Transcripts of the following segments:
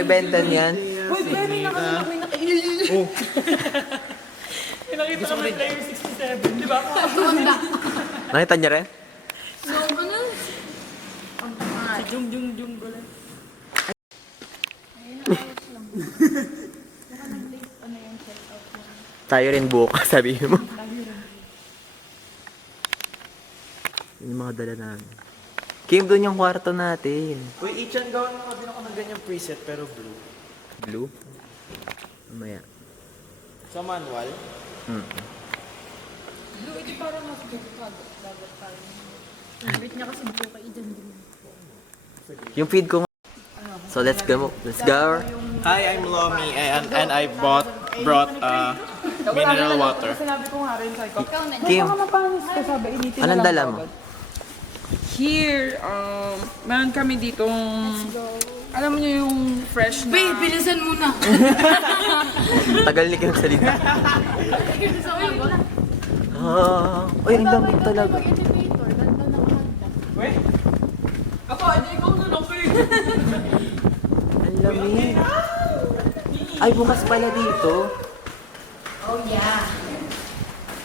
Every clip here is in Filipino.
Oy, Benton yan. Uy, may nakaiil. Oh. Pinakita kami player 67, di ba? Nakita niya rin? So, ano? Si Jung ko lang. Tayo rin bukas, sabihin mo. Yun yung mga dala namin. Kim, doon yung kwarto natin. Uy, Ichan, gawin mo din ako ng ganyang preset pero blue. Blue? Mamaya. Sa manual? Blue, ito parang mas dagat tayo. Favorite niya kasi blue kay Ijan din. Yung feed ko nga. So, let's go. Let's go. Hi, I'm Lomi and I brought mineral water. Sinabi ko nga rin sa'yo. Kim, Baka mapanis ka, sabi, initin anong na lang dala ko mo? agad. Here, meron kami ditong, alam niyo yung fresh na... Babe, bilisan mo na! Tagal ni Kim salita. Bilisan mo na! Ay, ang lamig talaga. Mag-elevator, ganda na mahanda. Wait, Ako, hindi ko na lang kayo. Ang lamig. Ay, bukas pala dito. Oh yeah!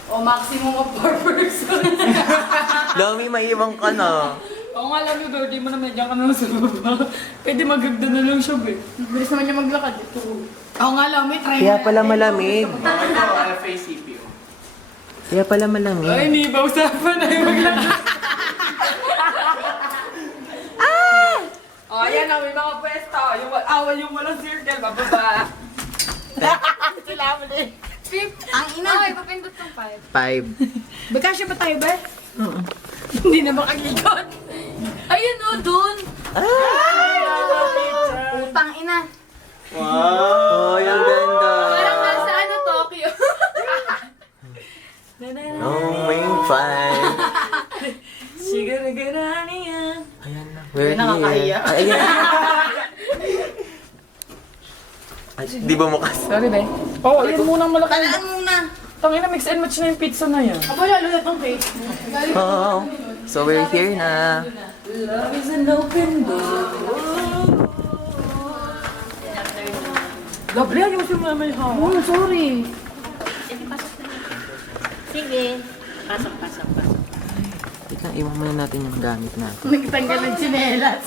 O maximum of 4 persons. Lami, maiwang ka na. Oo nga, alam niyo, di mo na medyan ka na sa baba. Pwede magagda na lang siya, be. Bilis naman niya maglakad. Ito. Oo nga lang, may try Kaya pala malamig. bakit ako LFA CPU? Kaya pala Ay, malamig. hindi ba usapan na yung maglakad? Oh, ayan na, may mga pwesto. Yung awal yung walang circle, bababa. Sila mo din. Ang ina! Okay, papindot ng 5. 5. Magkasya ba tayo, ba? Hindi na makakikot. Ayun o, dun! Putang ina! Oh, ang ganda. Parang nasa ano, Tokyo. Oh, may fun. Sigara-gara niya. Ayan na. We're Nakakahiya. Ay, ayan. Ay, di ba mukas? Sorry, be. Oo, oh, yun munang malaki. Talaan muna! Tangina, mix and match na yung pizza na yan. Aba, lalo na itong cake. Oh, so we're here na. Love is an open door. Gabriel, yung si mama yung hawa. Oh, sorry. Sige. Pasok. Wait lang, iwan muna natin yung gamit natin. Nagtanggal ng tsinelas.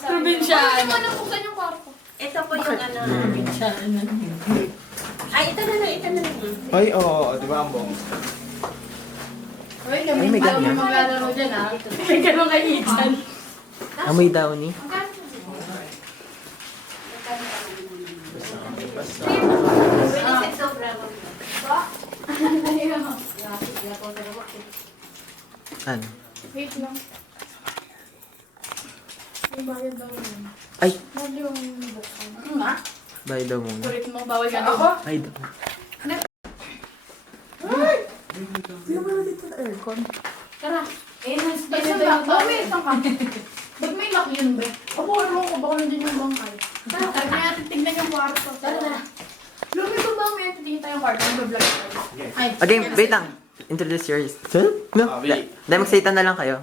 Probinsyano. Ano buksan yung kwarto? Ito po yung ano. Ay, ito na lang. Ay, oo, di ba ang bong? Uy, Ay, may ganyan. maglalaro dyan, ha? May ganun kay Ethan. Amoy daw ni. Pwede sobra mo. Ano? Wait lang. May bayad daw yun. Ay, Huwag yung buksan. Ano nga? bye daw muna. Kulit mo, bawal ka ako? Ay, daw. Tara. Enhance pa yun tayo. Oh, may isang ka. Ba't may lock yun, be? Opo, ano ko, baka nandun yung bangkay. Tara, tara natin tignan yung kwarto. Tara. Lumi ko ba, may titingin tayong kwarto, mag-vlog tayo. Ay, Okay, wait lang. Introduce yours. No? wait. Dahil magsalita na lang kayo.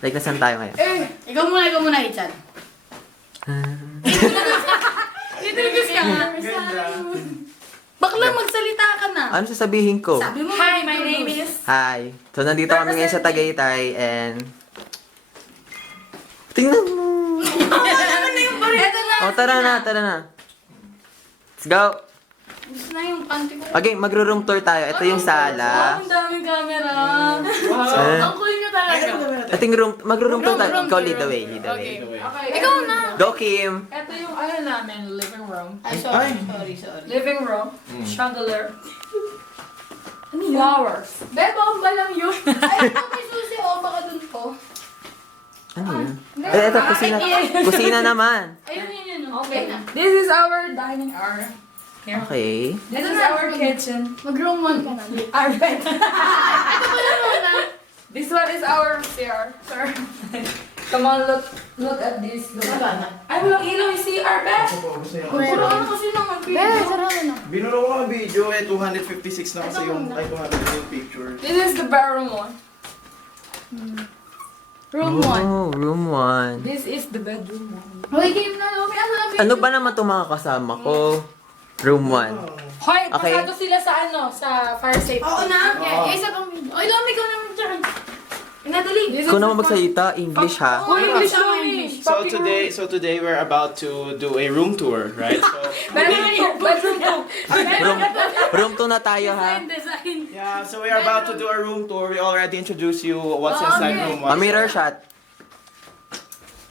Like, nasan tayo ngayon? ikaw muna, Ethan. Introduce ka nga. Bakla, magsalita ka na. Ano sasabihin ko? Sabi mo, Hi, my name is... Hi. So, nandito kami ngayon sa Tagaytay and... Tingnan mo. Ito na. Oh, tara na. Let's go. Gusto na yung panty ko. Okay, magro-room tour tayo. Ito yung sala. Ang daming camera. Eh, Ang cool nyo talaga. ito yung room, magro-room tour tayo. Ikaw lead the way, lead the way. Okay. Ikaw na. Go, Kim. Ito yung ano namin, living room. Ay, sorry. Living room, chandelier, flowers. Bebo, ang balang yun. Ay, ito may susi, oh. Baka dun po. Ano yun? Ito, kusina. Kusina naman. Ayun yun. Okay. This is our dining area. Here. Okay. This is our kitchen. Mag-room one ka na. Our bed. Ito pala muna. This one is our CR. Sir. Come on, look at this. Wala na. Ay, walang ilaw yung CR, bed. Sura na kasi naman. Bebe, sarado na. Binuro ko ng video, 256 na kasi yung, ay 200 yung picture. This is the bedroom one. Room 1. Oh, room 1. This is the bedroom. Okay, game na, Lomi. Ano ba naman itong mga kasama ko? Room 1. Hoy, Okay. pasado sila sa sa fire safety. Oo na. Okay, isa pang video. Ay, Lomi, ikaw naman dyan. Inadali. Ikaw naman magsalita, English ha. Uy, English Sa Lomi. English. So today we're about to do a room tour, right? So Bedroom 2. Room 2 na tayo ha. Design. yeah, so we're about to do a room tour. We already introduced you what's inside Okay. room A 1. mirror shot.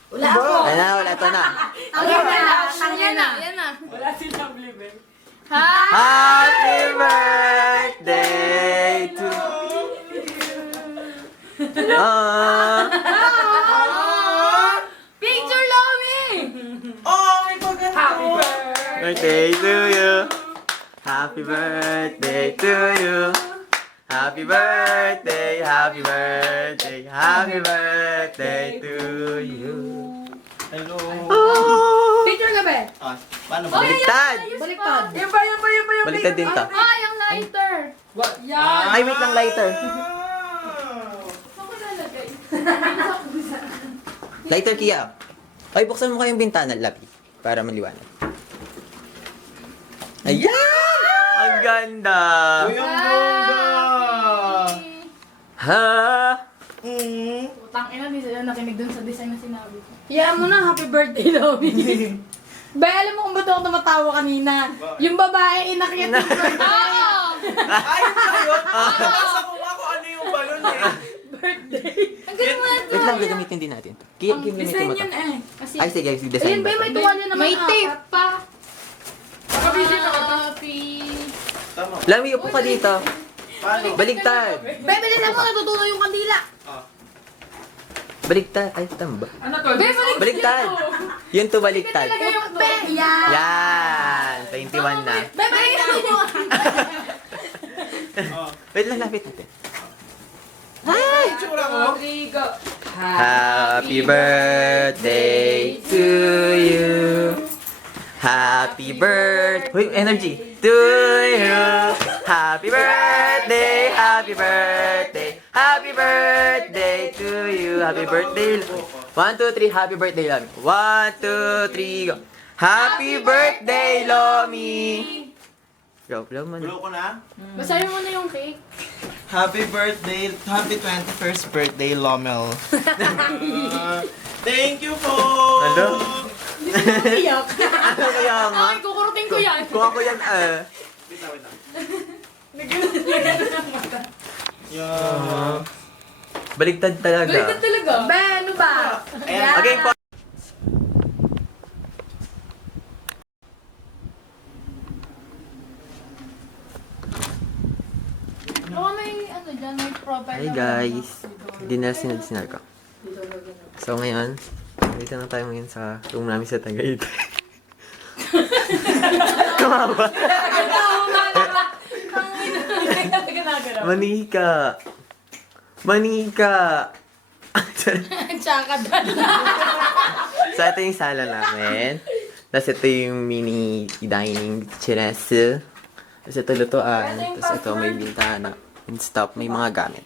Wala ako. Ayan na, wala ito na. Yan na. Wala silang libre. Ha? Happy birthday to Picture, Lomi! Oh, may paganda! Happy birthday. birthday to you. Happy birthday to you. Happy birthday, happy birthday, happy birthday to you. Hello. Picture ka ba? Ah, paano ba? Baliktad! Baliktad. Yan ba, yan ba, yan ba, yan ba? Baliktad din to. Ah, yung lighter. Yan. Ay, wait lang, lighter. Saan ko lalagay? Lighter, Kia. Ay, buksan mo kayong bintana, Labi. Para maliwanag. Ayan! Ang ganda! Uy, ang ganda! Ha? Putang ina, di sila nakinig dun sa design na sinabi ko. Yan mo na, happy birthday, Lomi. Bay, alam mo kung ba't ako tumatawa kanina? Yung babae, inakyat yung birthday. Ay, yun! Nasa ko nga kung ano yung balon eh. Ang galing mo na ito. Wait lang, gagamitin din natin. Kia, gamitin Design mo to. yun eh. Kasi, Ay, sige, design ayun ba ba, may ito? tuwalya naman. May tape pa. Nakabidyo na ka ba? Happy. Tama. Lami, upo ka dito. Paano? Baliktad. Bebe, bilisan mo, natutunan yung kandila. Baliktad. Ay, tama ba? Ano to? Baliktad. Yun to, baliktad. Talaga yung be. Yan. Yan. 21 na. Bebe, bilisan mo. Wait lang, lapit natin. Itsura ko. Rodrigo. Happy birthday to you. Happy birthday. Wait, energy. To you. Happy birthday. Happy birthday. Happy birthday to you. Happy birthday. 1, 2, 3. Happy birthday, Lomi. 1, 2, 3, go. Happy birthday, Lomi. Go, blow mo na. Blow ko na. Basahin mo na yung cake. Happy birthday, happy 21st birthday, Lomel. Thank you po! Ano? Iyak. Ano kaya nga? Ay, kukurutin ko yan. Kung ako yan, Wait lang. Yeah. baligtad talaga. Baliktad talaga. Be, ano ba? Ayan. Again po. Oo, may ano dyan, may profile. Hi guys. Hindi na sinal ko. So ngayon, dito na tayo ngayon sa room namin sa Tagaytay. Kumaba. Manika. Manika. Tsaka dala. So ito yung sala namin. Tapos ito yung mini dining chines. Tapos ito lutuan. Tapos ito may bintana. And stuff. May mga gamit.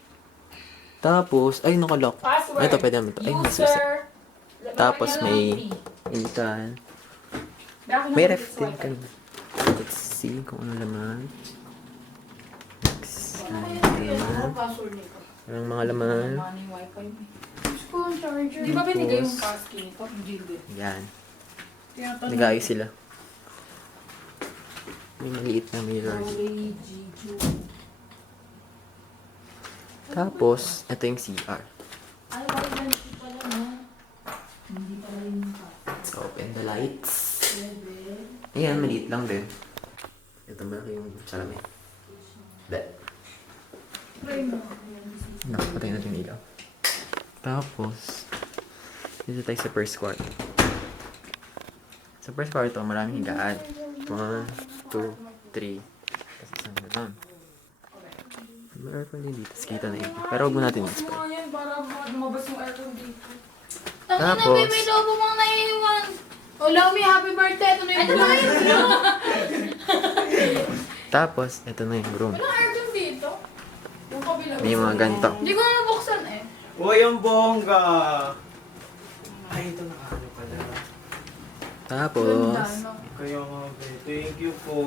Tapos, ay nakalock. Password. Ito pwede naman ito. Ay, nasusa. User. Tapos may intan. May ref din ka. Let's see kung ano laman. Next. Laman. Password nito. Anong mga laman? Money wifi. Spoon charger. Di ba binigay yung Tapos, passkey? Pag Gildo. yan. Tinatanong. Nag-ayos sila. May maliit na mirror. Tapos, ito yung CR. Ay, wala ganito pala, no? Hindi pala yung Let's open the lights. Ayan, maliit lang din. Ito malaki yung salamin. That. Nakapatay natin yung ilaw. Tapos, dito tayo sa first quarter. Sa first quarter, maraming higaan. 1, 2, 3. Tapos isang na lang. May aircon din dito. Tapos kita na yun. Pero huwag mo natin i-spray. Ano yan para lumabas yung aircon dito? Tangina, Tapos- may may lobo mong naiiwan. Oh, Lomi, happy birthday. Ito na yung room. Tapos, ito na yung room. Anong aircon dito? Yung kabila. May mga ganito. Hindi ko na nabuksan eh. Uy, ang bongga. Ay, ito nakaano ka na. Tapos, Kaya nga, babe. Thank you po.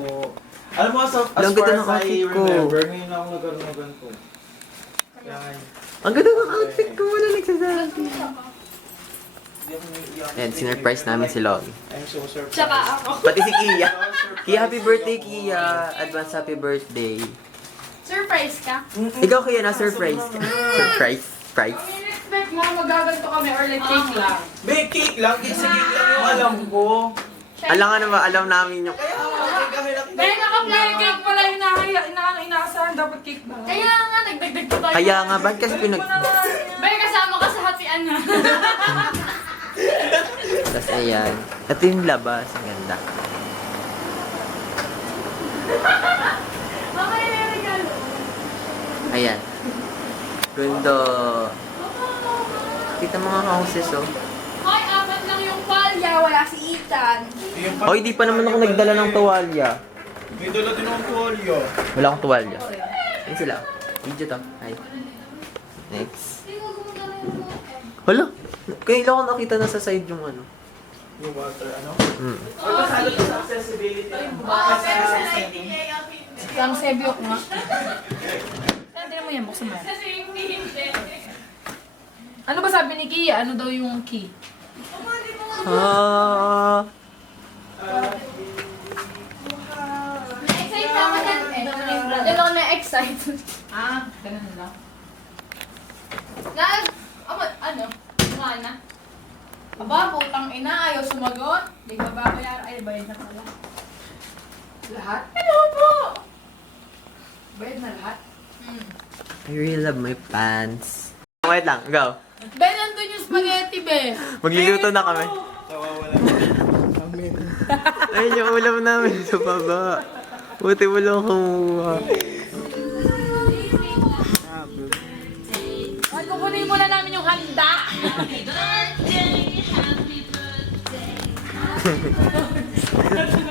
Alam mo, as Ang far ganda ng as I outfit ko. remember, ngayon ako nagkaroon ng ganito. Kaya nga, ang ganda ng outfit ko. Wala nagsasabi. hindi ako naiiyak. Ayan, sinurprise namin si Logie. I'm so surprised. Tsaka ako. Pati si Kia. Kia, happy birthday, Kia. Advance happy birthday. Surprise ka? Ikaw, Kia, na surprise ka. Surprise. Price. Expect mo magaganto kami or like cake lang. Babe, cake lang. Cake sa cake lang yung alam ko. Alam nga naman, alam namin yung... Kaya nga, cake kami lang. Kaya naka-play cake pala yung inaasahan. Dapat cake ba? Kaya nga, nagdagdag ko tayo. Kaya nga, ba't kasi pinag... Bay, kasama ka sa hatian na. Tapos ayan. Ito yung labas. Ang ganda. Mama, yung regalo. Ayan. Gundo. Kita mga houses, oh. Hoy, apat lang yung palya. Wala si Ethan. Oh, hindi pa naman ako nagdala ng tuwalya. May dala din akong tuwalya. Wala akong tuwalya. Ayun sila. Video to. Ay. Next. Hala. Kailan ko nakita na sa side yung ano. Yung water, ano? Hmm. Ay, masalo to sa accessibility. Pero sa lighting niya yung Ang sebyok nga. Tignan mo yan, buksan mo. Kasi hindi. Ano ba sabi ni Kia? Ano daw yung key? Ah. Na-excite ako yan. Yan ako na-excite. Ah, ganun lang. Ano? Mana? Aba, putang ina. Ayaw sumagot. Di ba babayar? Ay, bayad na pala. Lahat? Hello po! Bayad na lahat? I really love my pants. Wait lang, go. Ben, nandun yung spaghetti, be. Magluluto na kami. Nawawala. Amen. Ayun yung ulam namin sa baba. Buti mo lang kumuha. Ay, kukunin muna namin yung handa.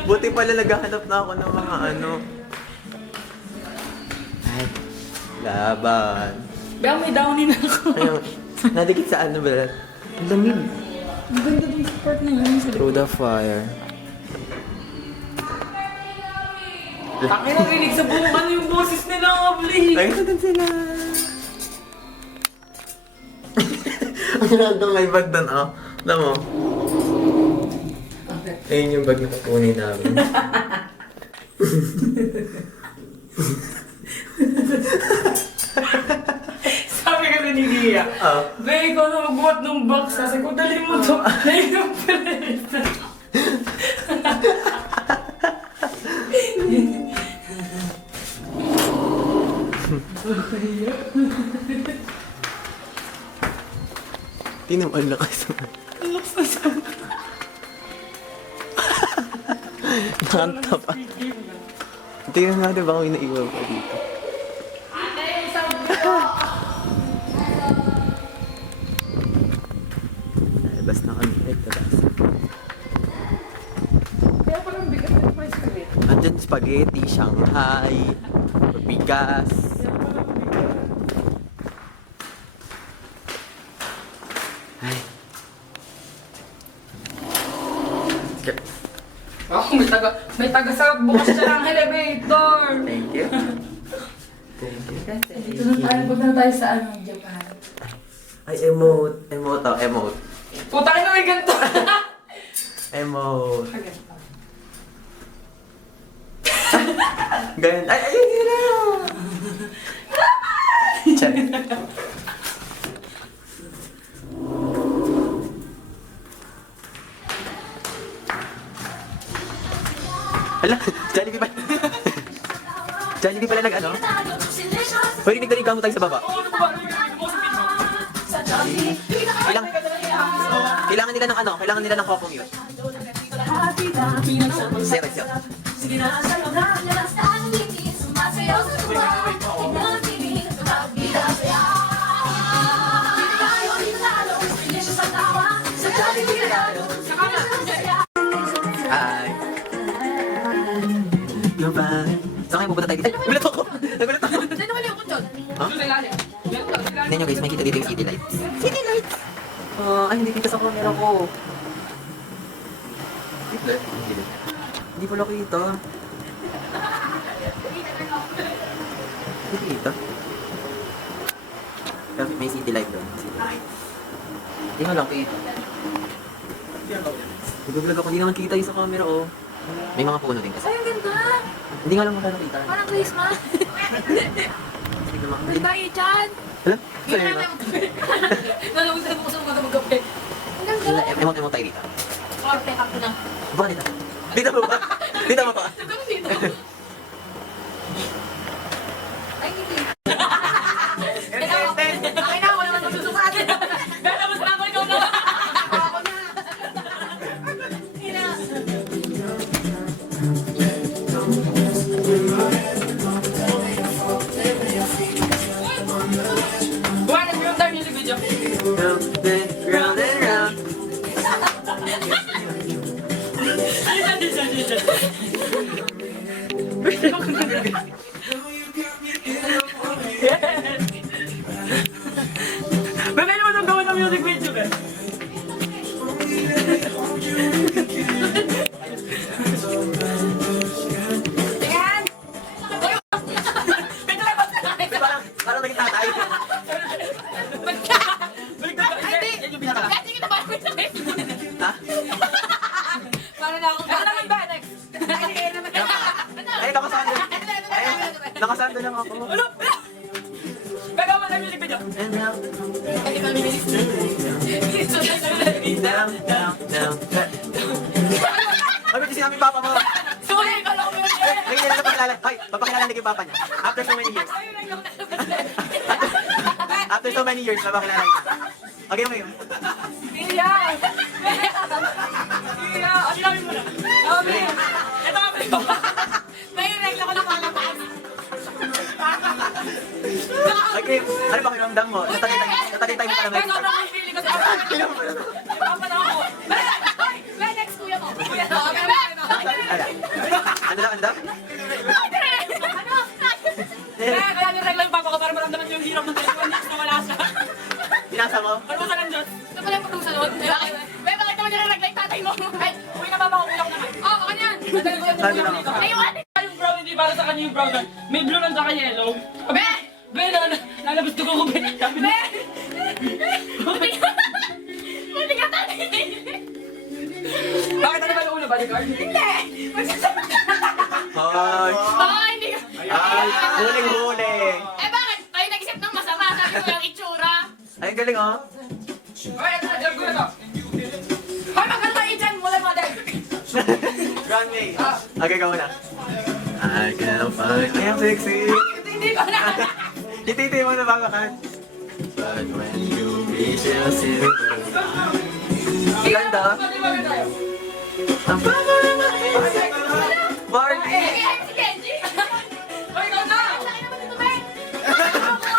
Buti pala naghahanap na ako ng mga ano. Ay, laban. Bea, may downin ako. Ayun, nadikit sa ano ba? Ang lamig. Ang ganda ng support na yun. Through the fire. Taki na rinig sa buong ano yung boses nila, Abli. Ay, natin sila. Ang random may bag doon, oh. Alam mo? Ayun yung bag na kukunin namin. Sabi kasi ni Gia, Bea, ikaw na magbuhat ng box. Sabi ko, dali mo to. Dali yung peleta. Tinamal na kasi. Nakanta pa. Tingnan natin baka may naiwan pa dito. Ay, bas na kami. Ito, bas. Kaya palang bigat ng price ka rin. Andyan spaghetti, Shanghai, bigas. Ay. Sige. Ako, may taga-sarap bukas siya ng elevator. Thank you. Thank you. Dito na tayo, punta na tayo sa ano, Japan. Ay, emote. Emote to, emote. Putang ina, may ganito. Emote. Ganyan. Ay, ayun yun na. Chan. Hala, Jollibee pala. Jollibee pala nag-ano? Pwede nagdaling kamo tayo sa baba. Kailangan nila ng ano? Kailangan nila ng coco mute. Zero, zero. Hi. Goodbye. Saan kayo pupunta tayo dito? Ay, gulat ako! Nagulat ako! Sino wala yung kutsyon? Ha? Doon sa ilalim. Tingnan nyo nyo guys, makikita dito yung city lights. City lights! Ay, hindi kita sa camera ko. Hindi pala kita. Hindi kita. Kasi may city light doon. Hindi nga lang kita. Nag-vlog ako, hindi naman kita yung sa camera, oh. May mga puno din kasi. Ay, ang ganda! Hindi nga lang masyado kita. Parang Christmas. Hindi ko makakita. Ganda yun dyan! Alam? Sa'yo na. Nalamusan mo sa mga magabi. Ang ganda! Emot tayo dito. Or, teka ko lang. Baka dito. Dito mo ba? Dito mo ba? Ito dito. Ay, hindi. Ay, na, wala naman susukat. Pero mas lang ko ikaw na. Ako na. Ina. Buwan, nag-film tayo music video. Round and round. Bebe naman ang gawin ng music video, be. Tingnan! Parang naging tatay. Yan yung pinaka. Kasi kita parang may sakit. Ha? Paano na ako? Ano naman ba, next? Ay, nakasando. Ay, nakasando lang ako. Ano? Gagawa mo ng music video. And now, Hindi kami bilis. down, down, down. Ay, ba't sinabi papa mo? Sorry, kala ko yun. Ay, hindi na napakilala. Ay, papakilala ni papa niya. After so many years. After so many years, napakilala niya. Okay, okay. Iya! Iya! Ano namin mo na? Namin! Ito nga pala. May regla ko ng mga taas. Okay, ano ba kiramdam mo? Natatay tayo mo Kaya talaga. sobrang ang feeling ko sa papa na ako. May next kuya mo. Kuya mo. Ano daw? Kaya niregla yung papa ko para maramdaman yung hirap ng telephone next na wala siya. Pinasa mo? Parusa ng Diyos. Ito pala yung pagdusa nun. May bakit naman yung regla yung tatay mo? Ay, uwi na papa ko, ulak naman. Oo, kanyan. Madali ko yung Sabi ulak lang. dito. Ay, yung ate. Yung brown, hindi para sa kanya yung brown. May blue lang saka yellow. Be! Be, lalabas ko ko, be. Sabi Be! niya. Buti ka tatay. Bakit ano ba yung ulo, bodyguard? Hindi! Magsasama ka. Ay, Oo, hindi ka. ay, huling-huli. Eh bakit? Kayo nag-isip ng masama. Sabi ko yung itsura. Ay, ang galing oh. Ay, ito na, ko na to. Ay, magkano kayo dyan? Wala mother. Runway. Okay, ka muna. I can't find... Ay, ang sexy. Hindi ko na. Ititi mo na baka kan. But when you reach your city... Ganda. Ang Barbie! Eh, si Kenji. Ay, ikaw na. Laki naman ito, be.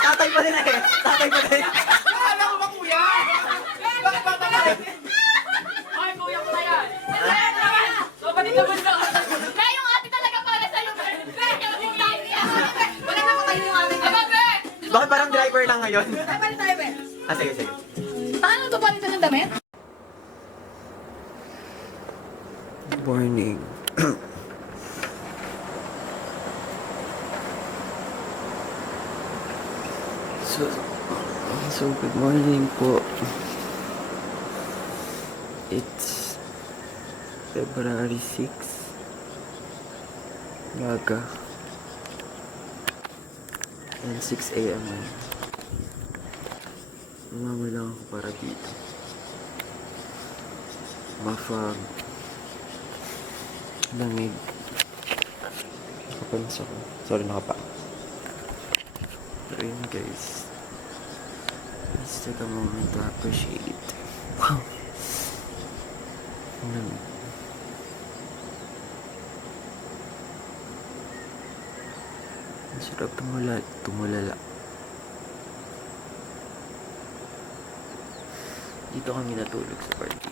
Tatay pa din eh! Tatay pa din! Akala ko ba kuya? Bakit ba tayo? Ay, kuya ko na yan. So, pati naman na. Be, yung ate talaga para sa'yo, be. Be, yung tayo niya. Wala na tayo yung ate. Aba, be. Bakit parang driver lang ngayon? Ay, paano tayo, be? Sige, sige. Paano ito palitan ng damit? Good morning. So good morning po. It's February 6. Gaga. And 6 a.m. ngayon. Umama lang ako para dito. Mafag. Langig. Nakapalis ako. Sorry, nakapa. Pero yun guys. Let's take a moment to appreciate. Wow. Lamig. Ang sarap tumulala. Dito kami natulog sa party.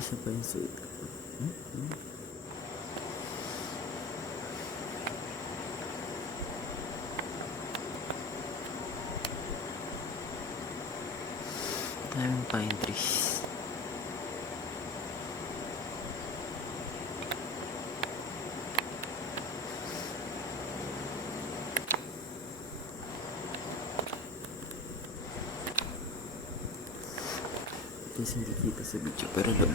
Asa pa yung suit? Daming pine trees. Guys, hindi kita sa video pero lab.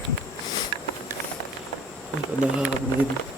Ay, nakakapagod.